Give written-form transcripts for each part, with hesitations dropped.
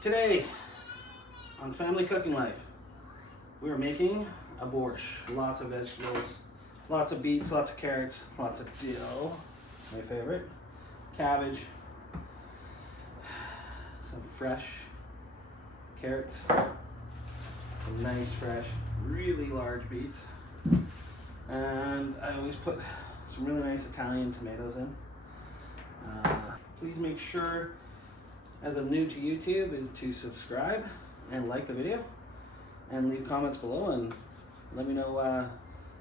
Today on Family Cooking Life, we are making a borscht. Lots of vegetables, lots of beets, lots of carrots, lots of dill, my favorite, cabbage, some fresh carrots, some nice fresh, really large beets, and I always put some really nice Italian tomatoes in. Please make sure, as I'm new to YouTube, is to subscribe and like the video and leave comments below and let me know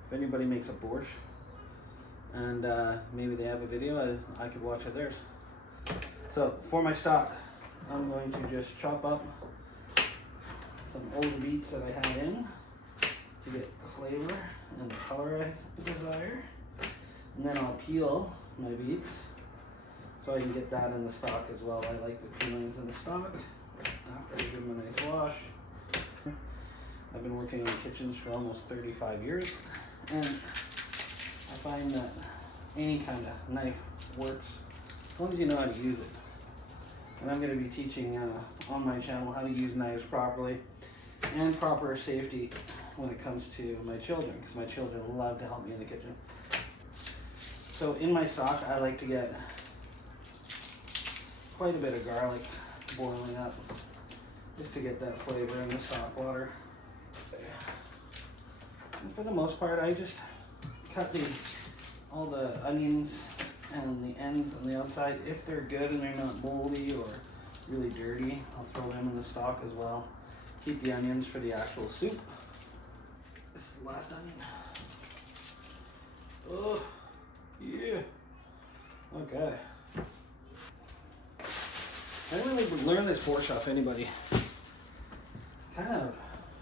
if anybody makes a borscht and maybe they have a video I could watch of theirs. So for my stock, I'm going to just chop up some old beets that I had in to get the flavor and the color I desire, and then I'll peel my beets so I can get that in the stock as well. I like the peelings in the stock after I give them a nice wash. I've been working in kitchens for almost 35 years, and I find that any kind of knife works as long as you know how to use it. And I'm going to be teaching on my channel how to use knives properly and proper safety when it comes to my children, because my children love to help me in the kitchen. So in my stock, I like to get quite a bit of garlic boiling up just to get that flavor in the stock water. And for the most part, I just cut all the onions and the ends on the outside. If they're good and they're not moldy or really dirty, I'll throw them in the stock as well. Keep the onions for the actual soup. This is the last onion. Oh, yeah. Okay. I didn't really learn this borscht off anybody. Kind of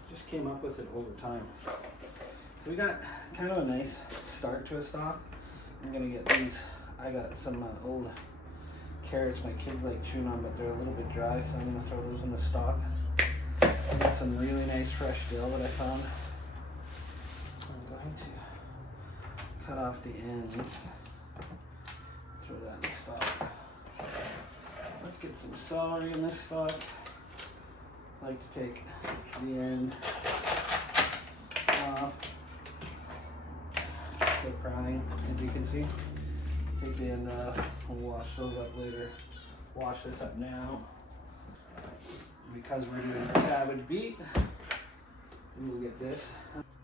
just came up with it over time. So we got kind of a nice start to a stock. I'm gonna get these. I got some old carrots my kids like chewing on, but they're a little bit dry, so I'm gonna throw those in the stock. I got some really nice fresh dill that I found. I'm going to cut off the ends. Throw that in the stock. Let's get some celery in this stock. I like to take the end off. Still crying, as you can see. Take the end off. We'll wash those up later. Wash this up now. Because we're doing cabbage beet, we will get this.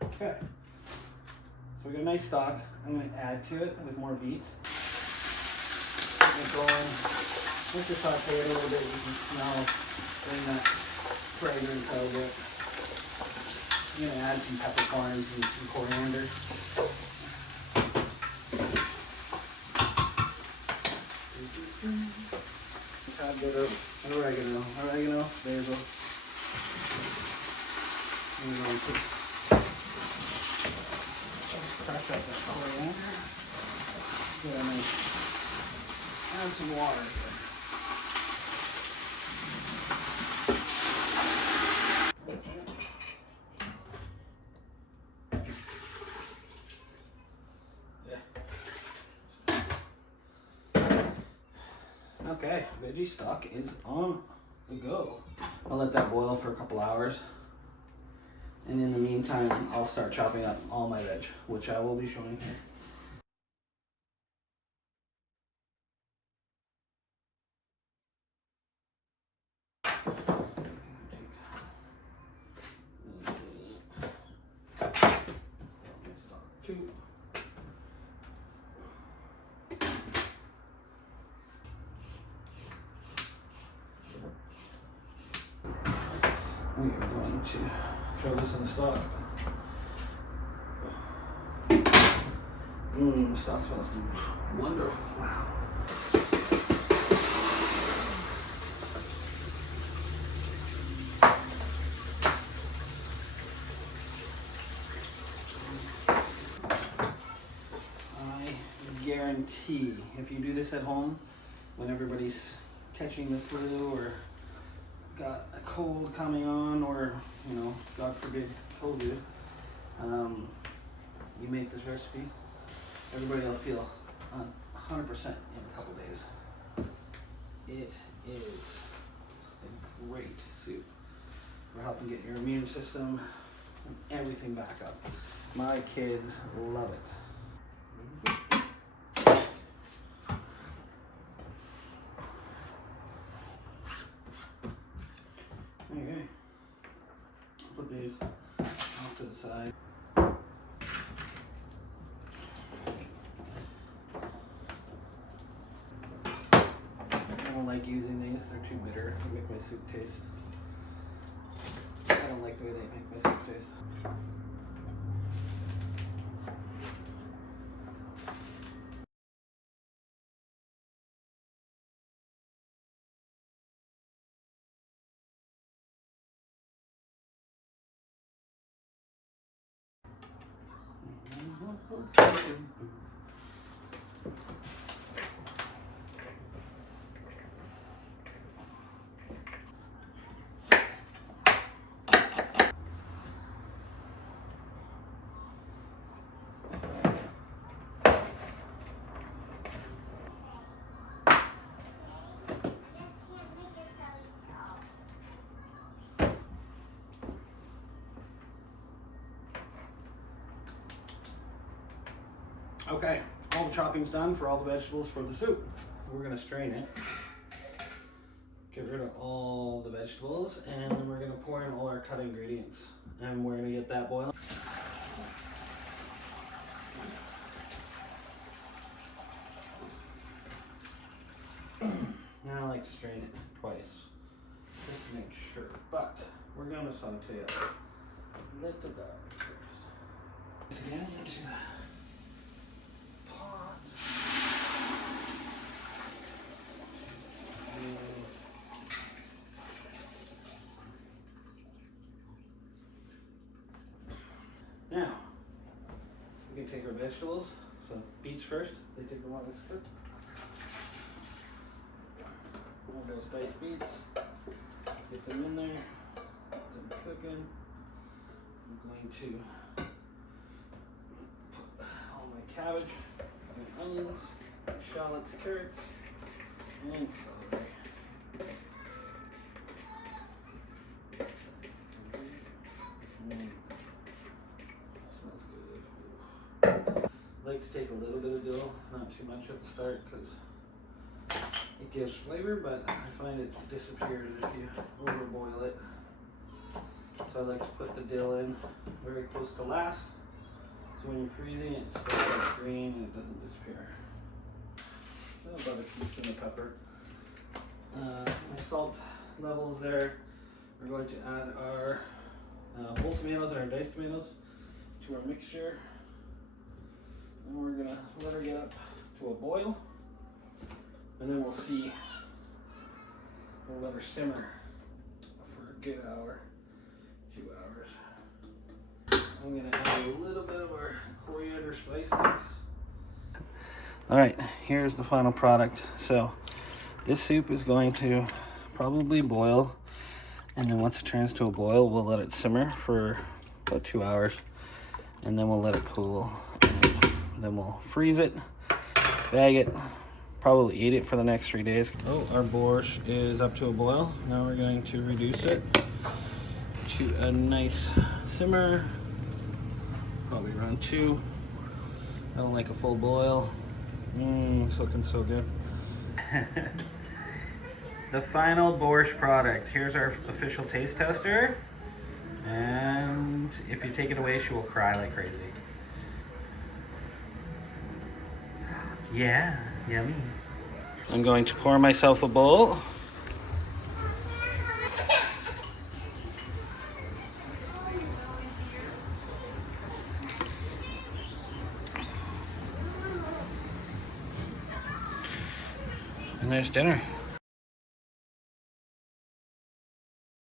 Okay. So we got a nice stock. I'm going to add to it with more beets. Get going. Once you saute it a little bit, you can smell that fragrance out of it. I'm going to add some peppercorns and some coriander. A bit of oregano, basil. I'm going to crush up the coriander. Get a nice, add some water here. Okay, veggie stock is on the go. I'll let that boil for a couple hours. And in the meantime, I'll start chopping up all my veg, which I will be showing here. We are going to throw this in the stock. The stock smells wonderful. Wow. I guarantee if you do this at home when everybody's catching the flu or got a cold coming on, or God forbid COVID, you make this recipe, everybody will feel 100% in a couple days. It is a great soup for helping get your immune system and everything back up. My kids love it. Okay, put these off to the side. I don't like using these, they're too bitter. They make my soup taste. I don't like the way they make my soup taste. Okay, all the chopping's done for all the vegetables for the soup. We're gonna strain it, get rid of all the vegetables, and then we're gonna pour in all our cut ingredients. And we're gonna get that boiling. Now I like to strain it twice, just to make sure. But we're gonna saute it a little garlic first. Again into the pot. Now we can take our vegetables. So beets first. They take the longest to cook. One of those diced beets. Get them in there. Get them cooking. I'm going to put all my cabbage, my onions, my shallots, carrots, and celery. Smells good. I like to take a little bit of dill, not too much at the start, because it gives flavor, but I find it disappears if you overboil it. So I like to put the dill in very close to last, so when you're freezing it stays like green and it doesn't disappear. So about a teaspoon of pepper. My salt levels there. We're going to add our whole tomatoes and our diced tomatoes to our mixture. And we're gonna let her get up to a boil. And then we'll see, we'll let her simmer for a good hour, 2 hours. I'm gonna add a little bit of our coriander spice mix. All right, here's the final product. So this soup is going to probably boil, and then once it turns to a boil, we'll let it simmer for about 2 hours, and then we'll let it cool. And then we'll freeze it, bag it, probably eat it for the next 3 days. Oh, our borscht is up to a boil. Now we're going to reduce it to a nice simmer, probably around 2. I don't like a full boil. It's looking so good. The final borscht product. Here's our official taste tester. And if you take it away, she will cry like crazy. Yeah, yummy. I'm going to pour myself a bowl. And there's dinner.